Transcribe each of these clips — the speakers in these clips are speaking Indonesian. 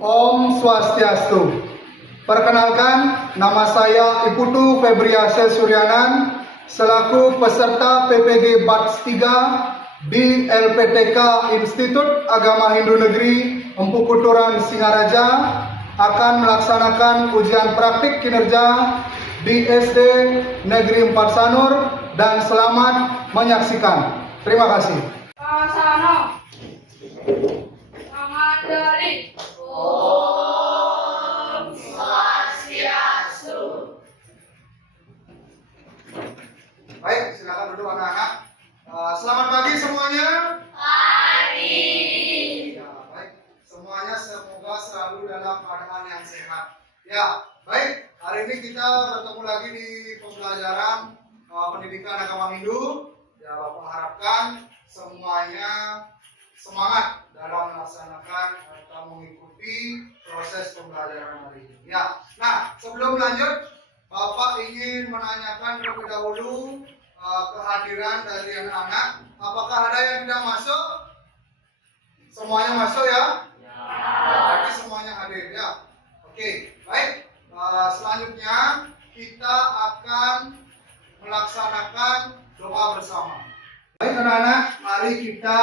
Om Swastiastu. Perkenalkan, nama saya Iputu Febriase Suryanan selaku peserta PPG Batch 3 di LPTK Institut Agama Hindu Negeri Empu Kuturan Singaraja akan melaksanakan ujian praktik kinerja di SD Negeri 4 Sanur dan selamat menyaksikan. Terima kasih. Asana. Mengandali. Om Swastiastu. Baik, silakan duduk anak-anak. Selamat pagi semuanya. Pagi. Ya, baik. Semuanya semoga selalu dalam keadaan yang sehat. Ya, baik. Hari ini kita bertemu lagi di pembelajaran pendidikan agama Hindu. Ya, Bapak harapkan semuanya semangat dalam melaksanakan atau mengikuti proses pembelajaran hari ini. Ya, nah sebelum lanjut, Bapak ingin menanyakan terlebih dahulu kehadiran dari anak-anak. Apakah ada yang tidak masuk? Semuanya masuk ya? Berarti semuanya hadir ya. Oke, baik. Selanjutnya kita akan melaksanakan doa bersama. Baik anak-anak, mari kita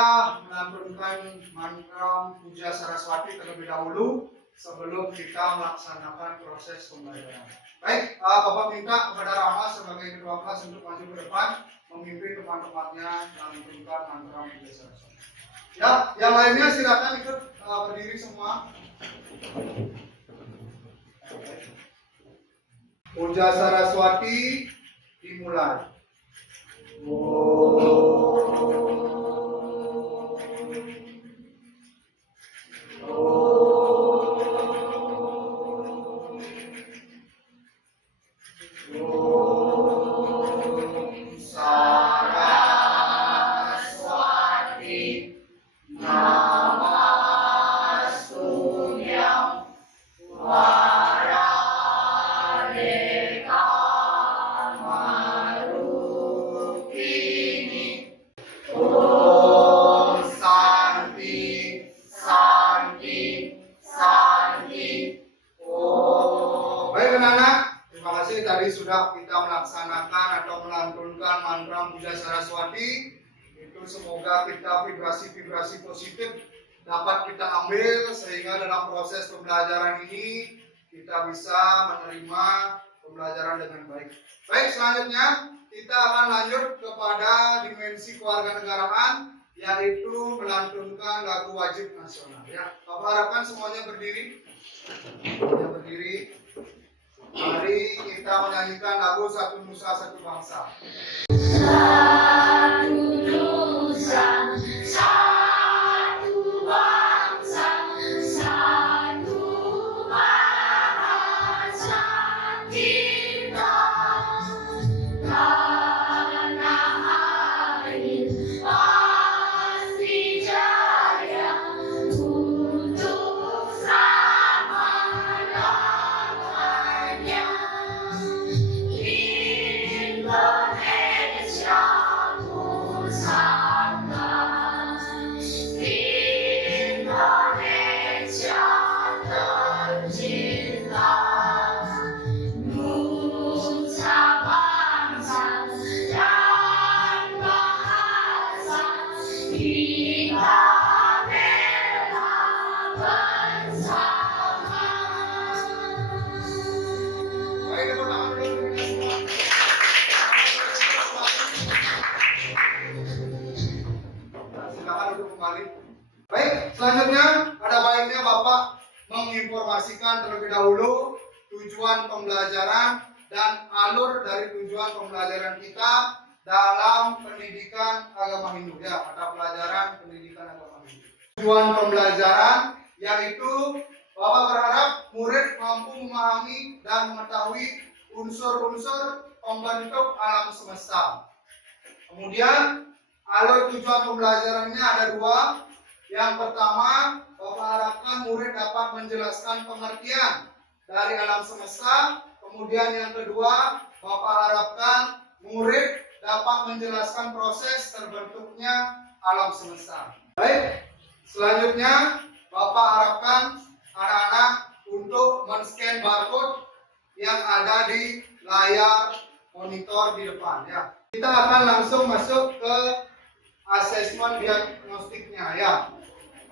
melantunkan mantra Puja Saraswati terlebih dahulu sebelum kita melaksanakan proses pembelajaran. Baik, Bapak minta kepada Rama sebagai ketua kelas untuk maju ke depan, memimpin teman-temannya melantunkan mantra Puja Saraswati. Ya, yang lainnya silakan ikut berdiri semua. Puja Saraswati dimulai. Tadi sudah kita melaksanakan atau melantunkan mantra Puja Saraswati. Itu semoga kita vibrasi-vibrasi positif dapat kita ambil sehingga dalam proses pembelajaran ini kita bisa menerima pembelajaran dengan baik. Baik, selanjutnya kita akan lanjut kepada dimensi kewarganegaraan, yaitu melantunkan lagu wajib nasional. Ya, Bapak harapkan semuanya berdiri. Semuanya berdiri. Mari kita menyanyikan lagu Satu Nusa Satu Bangsa. Satu nusa, satu bangsa, satu bahasa kita. Tanah air pasti jaya untuk selama-lamanya. Indonesia pusaka, Indonesia tercinta, nusa bangsa dan bahasa kita bela bersama. Baik, tepuk tangan dulu untuk kita semua. Silakan duduk kembali. Baik, selanjutnya ada baiknya Bapak menginformasikan terlebih dahulu tujuan pembelajaran dan alur dari tujuan pembelajaran kita dalam pendidikan agama Hindu. Ya, mata pelajaran pendidikan agama Hindu. Tujuan pembelajaran yaitu Bapak berharap murid mampu memahami dan mengetahui unsur-unsur pembentuk alam semesta. Kemudian alur tujuan pembelajarannya ada dua. Yang pertama, Bapak harapkan murid dapat menjelaskan pengertian dari alam semesta. Kemudian yang kedua, Bapak harapkan murid dapat menjelaskan proses terbentuknya alam semesta. Baik, selanjutnya Bapak harapkan anak-anak untuk men-scan barcode yang ada di layar monitor di depan ya. Kita akan langsung masuk ke asesmen diagnostiknya ya.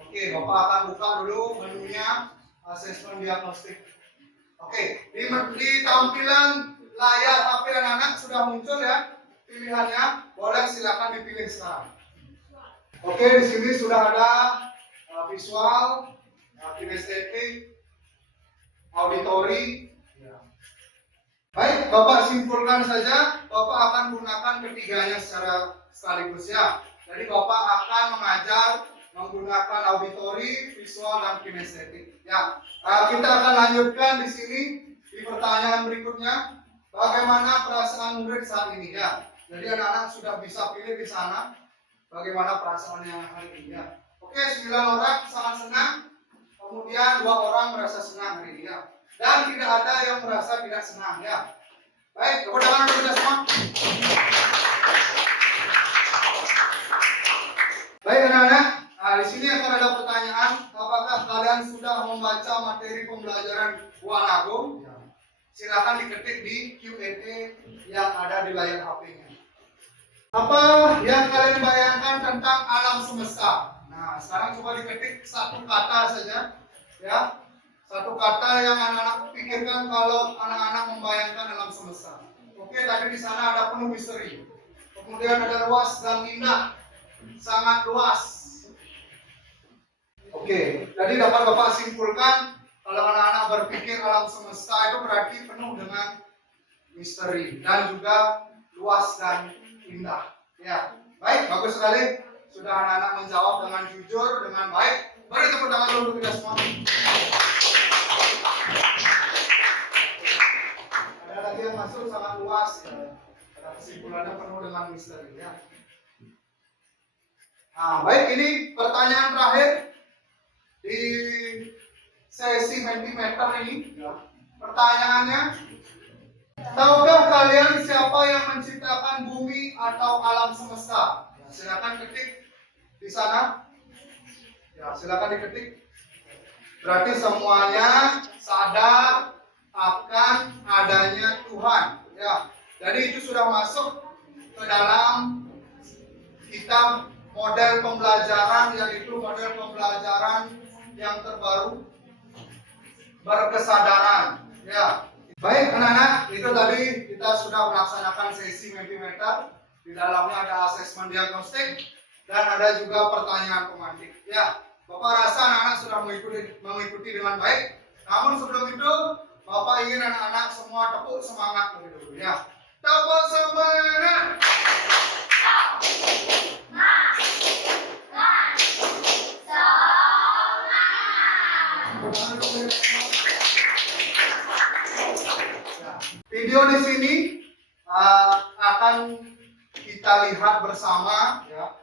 Oke, Bapak akan buka dulu menunya asesmen diagnostik. Oke, di tampilan layar HP anak-anak sudah muncul ya pilihannya. Boleh silakan dipilih sekarang. Oke, di sini sudah ada visual, kinestetik, auditori. Ya. Baik, Bapak simpulkan saja. Bapak akan gunakan ketiganya secara sekaligus ya. Jadi Bapak akan mengajar menggunakan auditori, visual, dan kinestetik. Ya, kita akan lanjutkan di sini di pertanyaan berikutnya. Bagaimana perasaan murid saat ini ya? Jadi anak-anak sudah bisa pilih di sana bagaimana perasaannya hari ini ya. Oke, 9 orang sangat senang. Kemudian 2 orang merasa senang hari ini ya. Dan tidak ada yang merasa tidak senang ya. Baik, tepuk tangan dulu kita semua. Baik anak-anak, di sini akan ada pertanyaan. Apakah kalian sudah membaca materi pembelajaran Buan Agung? Ya. Silakan diketik di Q&A yang ada di layar HP-nya. Apa yang kalian bayangkan tentang alam semesta? Nah, sekarang coba diketik satu kata saja, ya. Satu kata yang anak-anak pikirkan kalau anak-anak membayangkan alam semesta. Oke, tadi di sana ada penuh misteri. Kemudian ada luas dan indah, sangat luas. Oke, jadi dapat Bapak simpulkan kalau anak-anak berpikir alam semesta itu berarti penuh dengan misteri dan juga luas dan indah. Ya, baik, bagus sekali. Sudah anak-anak menjawab dengan jujur, dengan baik. Beri tepuk tangan dulu kita semua. Ada lagi yang masuk sangat luas. Ya. Ada kesimpulannya penuh dengan misteri. Ya. Nah, baik, ini pertanyaan terakhir di sesi Mentimeter ini. Ya. Pertanyaannya, tahukah kalian siapa yang menciptakan bumi atau alam semesta? Ya, silakan ketik di sana. Ya, silakan diketik. Berarti semuanya sadar akan adanya Tuhan. Ya, jadi itu sudah masuk ke dalam kitab model pembelajaran, yaitu model pembelajaran yang terbaru berkesadaran. Ya. Baik anak-anak, itu tadi kita sudah melaksanakan sesi Mentimeter. Di dalamnya ada asesmen diagnostik dan ada juga pertanyaan pemantik. Ya, Bapak rasa anak-anak sudah mengikuti dengan baik. Namun sebelum itu, Bapak ingin anak-anak semua tepuk semangat lebih dulu ya. Tepuk semangat. Video di sini akan kita lihat bersama ya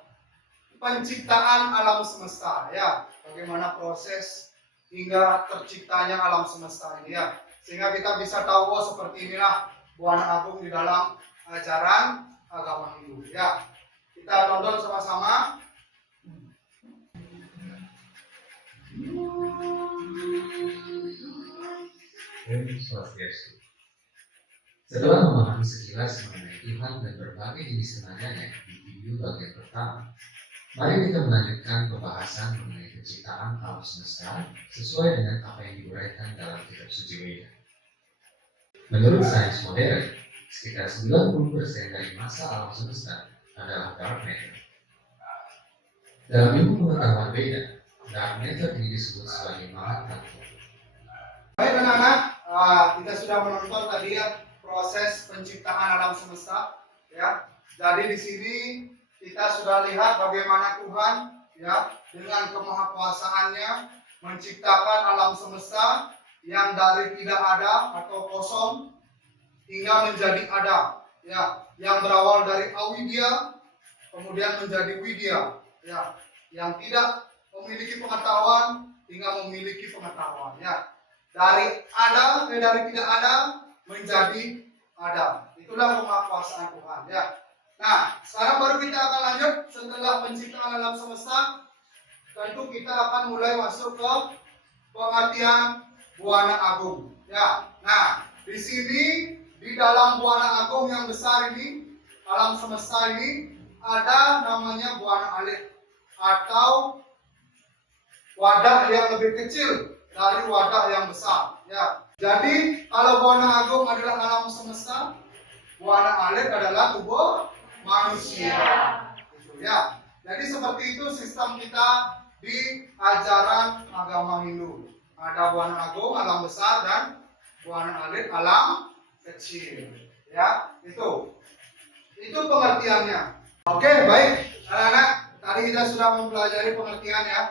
penciptaan alam semesta ya, bagaimana proses hingga terciptanya alam semesta ini ya, sehingga kita bisa tahu oh seperti inilah Buan Agung di dalam ajaran agama Hindu ya. Kita tonton sama-sama. Setelah memahami sekilas mengenai Tuhan dan berbagai jenis tenaganya di video bagian pertama, mari kita melanjutkan pembahasan mengenai penciptaan alam semesta sesuai dengan apa yang diuraikan dalam kitab suci Weda. Menurut sains modern, sekitar 90% dari massa alam semesta adalah dark matter. Dalam ilmu pengetahuan Weda, dark matter ini disebut sebagai Mahattatva. Baik anak-anak, kita sudah menonton tadi ya proses penciptaan alam semesta ya. Jadi di sini kita sudah lihat bagaimana Tuhan ya dengan kemahakuasaannya menciptakan alam semesta yang dari tidak ada atau kosong hingga menjadi ada ya, yang berawal dari avidya kemudian menjadi widya ya, yang tidak memiliki pengetahuan hingga memiliki pengetahuan ya. Dari tidak ada menjadi ada. Itulah kemahakuasaan Tuhan ya. Nah, sekarang baru kita akan lanjut setelah penciptaan alam semesta. Tentu kita akan mulai masuk ke pengertian buana agung. Ya, nah di sini di dalam buana agung yang besar ini, alam semesta ini ada namanya buana alit atau wadah yang lebih kecil dari wadah yang besar. Ya, jadi kalau buana agung adalah alam semesta, buana alit adalah tubuh manusia. Gitu, ya. Jadi seperti itu sistem kita di ajaran agama Hindu. Ada buana agung, alam besar, dan buana alit, alam kecil. Ya, itu pengertiannya. Oke, baik, anak-anak. Tadi kita sudah mempelajari pengertian ya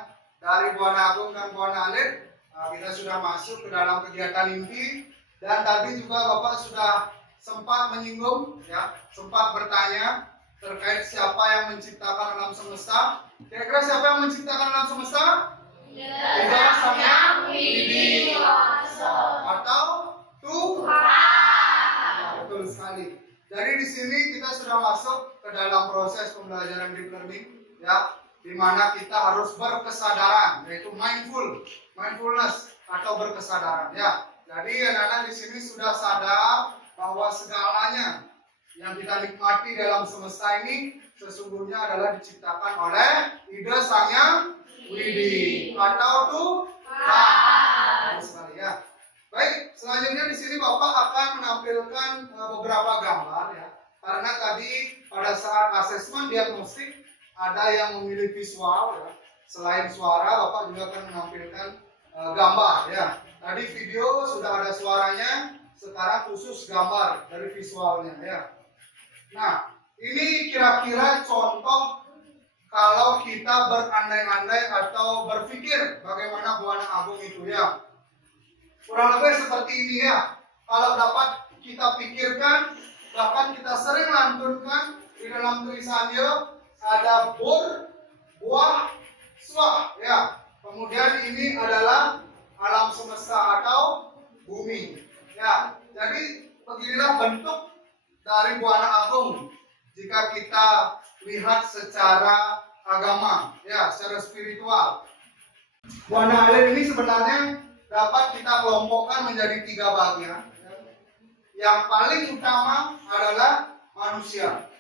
dari buana agung dan buana alit. Kita sudah masuk ke dalam kegiatan inti, dan tadi juga Bapak sudah sempat menyinggung, ya, sempat bertanya terkait siapa yang menciptakan alam semesta. Kira-kira siapa yang menciptakan alam semesta? Ida Sang Hyang Widi Wasa atau Tuhan. Ya, betul sekali. Jadi di sini kita sudah masuk ke dalam proses pembelajaran deep learning, ya, di mana kita harus berkesadaran, yaitu mindfulness atau berkesadaran, ya. Jadi anak-anak di sini sudah sadar bahwa segalanya yang kita nikmati dalam semesta ini sesungguhnya adalah diciptakan oleh Ida Sang Hyang Widi atau Tuhan. Sekali ya. Baik, selanjutnya di sini Bapak akan menampilkan beberapa gambar ya. Karena tadi pada saat asesmen diagnostik ada yang memilih visual ya. Selain suara, Bapak juga akan menampilkan gambar ya. Tadi video sudah ada suaranya, sekarang khusus gambar dari visualnya ya. Nah, ini kira-kira contoh kalau kita berandai-andai atau berpikir bagaimana buana agung itu ya. Kurang lebih seperti ini ya. Kalau dapat kita pikirkan, bahkan kita sering lantunkan di dalam tulisannya ada bor, buah, swah ya. Kemudian ini adalah alam semesta atau bumi ya. Jadi beginilah bentuk dari buana agung jika kita lihat secara agama ya, secara spiritual. Buana alit ini sebenarnya dapat kita kelompokkan menjadi 3 bagian. Yang paling utama adalah manusia,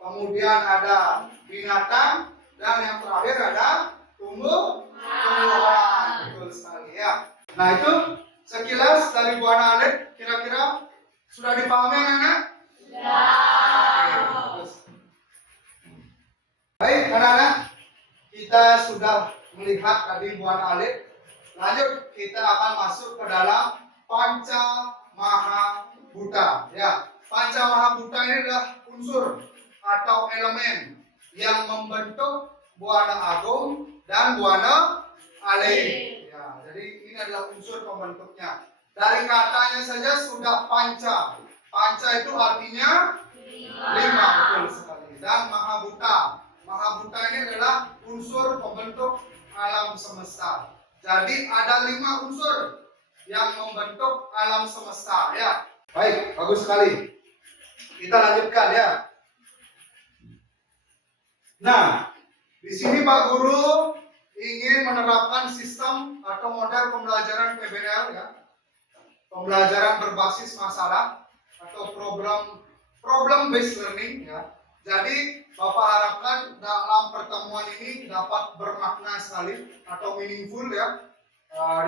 kemudian ada binatang, dan yang terakhir ada tumbuhan. Betul sekali ya. Nah itu sekilas dari buana alit, kira-kira sudah dipahami anak-anak? Ya. Baik anak-anak, kita sudah melihat tadi buana alit. Lanjut kita akan masuk ke dalam Panca Maha Bhuta. Ya, Panca Maha Bhuta ini adalah unsur atau elemen yang membentuk buana agung dan buana alit. Ya, jadi ini adalah unsur pembentuknya. Dari katanya saja sudah panca. Panca itu artinya 5, betul sekali. Dan Maha Bhuta. Maha Bhuta ini adalah unsur pembentuk alam semesta. Jadi ada 5 unsur yang membentuk alam semesta ya. Baik, bagus sekali. Kita lanjutkan ya. Nah, di sini Pak Guru ingin menerapkan sistem atau model pembelajaran PBL ya. Pembelajaran berbasis masalah atau problem based learning ya. Jadi Bapak harapkan dalam pertemuan ini dapat bermakna sekali atau meaningful ya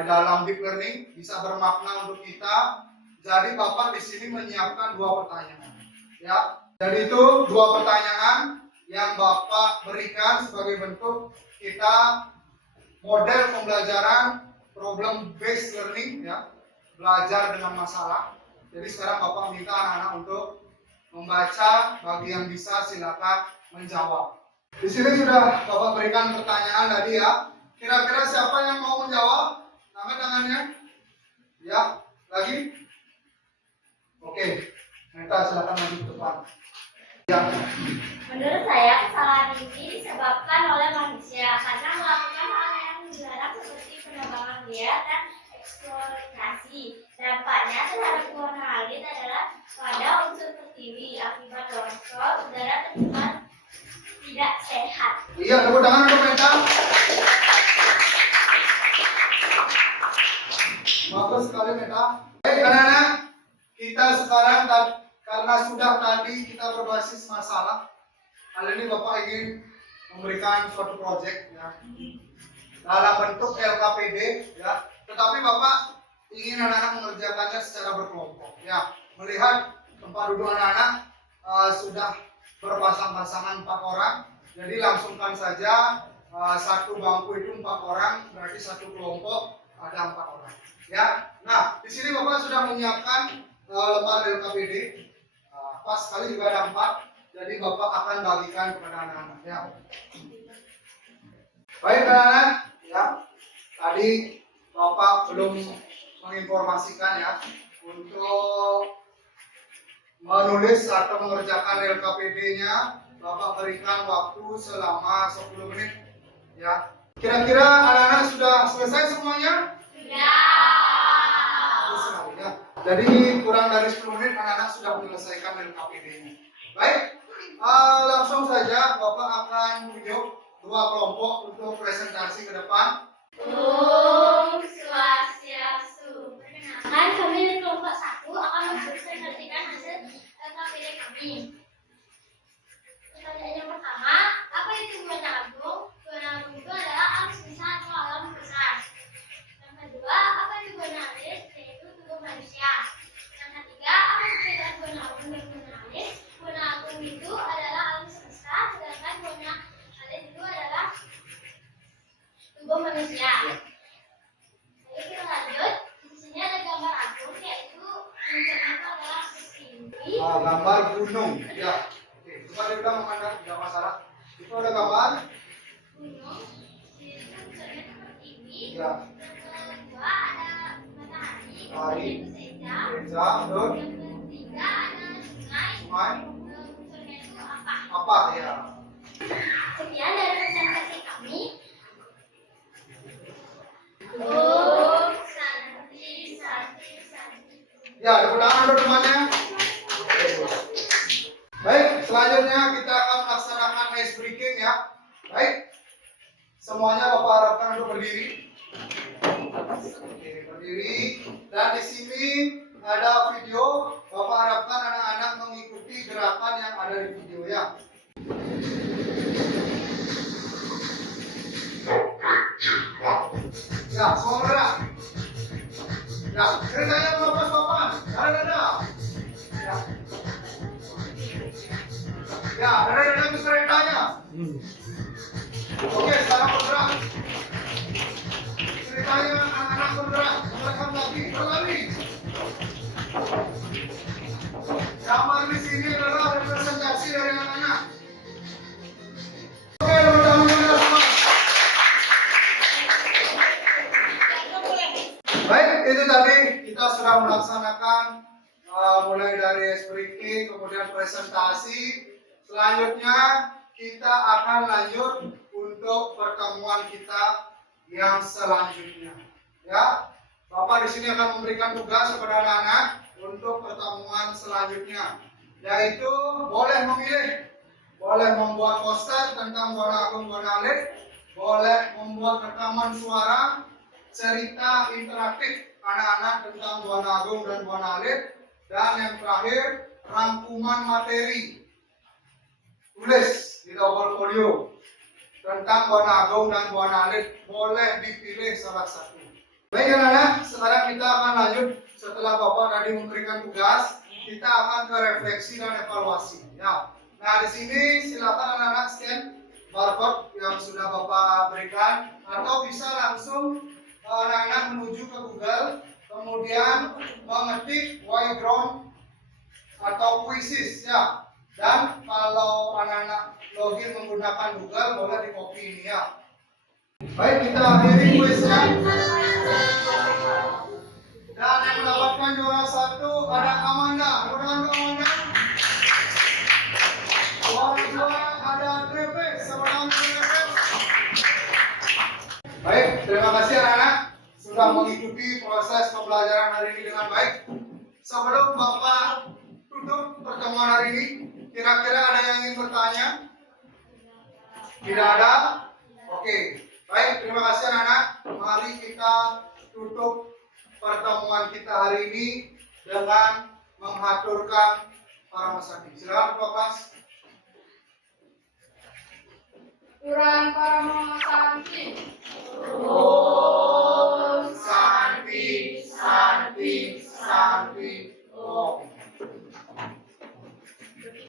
di dalam deep learning, bisa bermakna untuk kita. Jadi Bapak di sini menyiapkan 2 pertanyaan ya. Jadi itu 2 pertanyaan yang Bapak berikan sebagai bentuk kita model pembelajaran problem based learning ya, belajar dengan masalah. Jadi sekarang Bapak minta anak-anak untuk membaca, bagi yang bisa silakan menjawab. Di sini sudah Bapak berikan pertanyaan tadi ya. Kira-kira siapa yang mau menjawab? Angkat tangannya. Ya, lagi? Oke. Neta silakan maju ke depan. Ya. Menurut saya, kesalahan ini disebabkan oleh manusia karena melakukan hal yang dilarang seperti penerbangan liar dan eksploitasi. Dampaknya terhadap buana alit adalah pada unsur pertiwi. Akibat longsor, udara tercemar tidak sehat. Iya, tepuk tangan untuk Neta. Bagus sekali Meta. Baik anak-anak, kita sekarang karena sudah tadi kita berbasis masalah, kali ini Bapak ingin memberikan suatu proyek ya dalam bentuk LKPD ya. Tetapi Bapak ingin anak-anak mengerjakannya secara berkelompok ya. Melihat tempat duduk anak-anak sudah berpasang-pasangan 4 orang, jadi langsungkan saja satu bangku itu 4 orang, berarti satu kelompok ada 4 orang ya. Nah di sini Bapak sudah menyiapkan lembar LKPD, pas sekali juga ada 4, jadi Bapak akan bagikan kepada anak-anak ya. Baik anak-anak ya, tadi Bapak belum menginformasikan ya untuk menulis atau mengerjakan LKPD-nya. Bapak berikan waktu selama 10 menit ya. Kira-kira anak-anak sudah selesai semuanya? Bagus sekali ya. Jadi kurang dari 10 menit anak-anak sudah menyelesaikan LKPD-nya. Baik, langsung saja Bapak akan menunjuk 2 kelompok untuk presentasi ke depan. Om Swastiastu. Perkenalkan, kami dari kelompok 1 akan mempresentasikan hasil LKPD kami. Pertanyaan yang pertama, apa itu Buana Agung? Buana Agung itu adalah alam semesta atau alam besar. Yang kedua, apa itu Buana Alis? Yaitu tubuh manusia. Yang ketiga, apa perbedaan Buana Agung dan Buana Alis? Buana Agung itu adalah alam semesta, sedangkan Buana Alis itu adalah tubuh manusia. Jadi kita lanjut. Di sini ada gambar agung, yaitu bentuknya itu adalah setinggi. Gambar gunung ya. Oke, coba diulang memandang, tidak masalah. Itu ada gambar Gunung. Di situ bentuknya seperti ini. ya. Yang kedua ada matahari. Matahari. Itu sejam. Sejam, terus Yang ketiga ada sungai. sungai Bentuknya itu apa? apa ya. Sekian dari presentasi kami. Om Santi Santi Santi. Ya, tepuk tangan untuk temannya. Baik, selanjutnya kita akan melaksanakan ice breaking ya. Baik, semuanya Bapak harapkan untuk berdiri. Oke, berdiri. Dan di sini ada video. Bapak harapkan anak-anak mengikuti gerakan yang ada di video ya. Ya, semua bergerak. Ya, ceritanya melepas papan. Dada. Ya. Ya, dada ke ceritanya. Oke, sekarang bergerak. Ceritanya anak-anak bergerak. Bergerak lagi, berlari. Gambar di sini adalah representasi dari anak-anak. Oke, teman-teman semua. Baik, itu tadi kita sudah melaksanakan mulai dari ice breaking, kemudian presentasi. Selanjutnya kita akan lanjut untuk pertemuan kita yang selanjutnya. Ya, Bapak di sini akan memberikan tugas kepada anak-anak untuk pertemuan selanjutnya, yaitu boleh memilih, boleh membuat poster tentang Buana Agung Buana Alis, boleh membuat rekaman suara, cerita interaktif anak-anak tentang Buana Agung dan Buana Alis, dan yang terakhir rangkuman materi. Tulis di double folio tentang Buana Agung dan Buana Alis, boleh dipilih salah satu. Baik anak-anak, sekarang kita akan lanjut. Setelah Bapak tadi memberikan tugas, kita akan ke refleksi dan evaluasi. Ya. Nah di sini silakan anak-anak scan barcode yang sudah Bapak berikan, atau bisa langsung anak-anak menuju ke Google, kemudian mengetik Y-Ground atau Quizzes ya. Dan kalau anak-anak login menggunakan Google, boleh di copy ini ya. Baik, kita akhiri kuisnya. Dan yang mendapatkan juara 1 ada Amanda. Mudah-mudahan Amanda. Juara 2 ada Travis. Mudah-mudahan Travis. Baik, terima kasih anak-anak sudah mengikuti proses pembelajaran hari ini dengan baik. Sebelum Bapak tutup pertemuan hari ini, kira-kira ada yang ingin bertanya? Tidak ada? Oke. Baik, terima kasih anak-anak. Mari kita tutup pertemuan kita hari ini dengan menghaturkan para masaki. Silakan Ketua Kelas. Urang para masaki.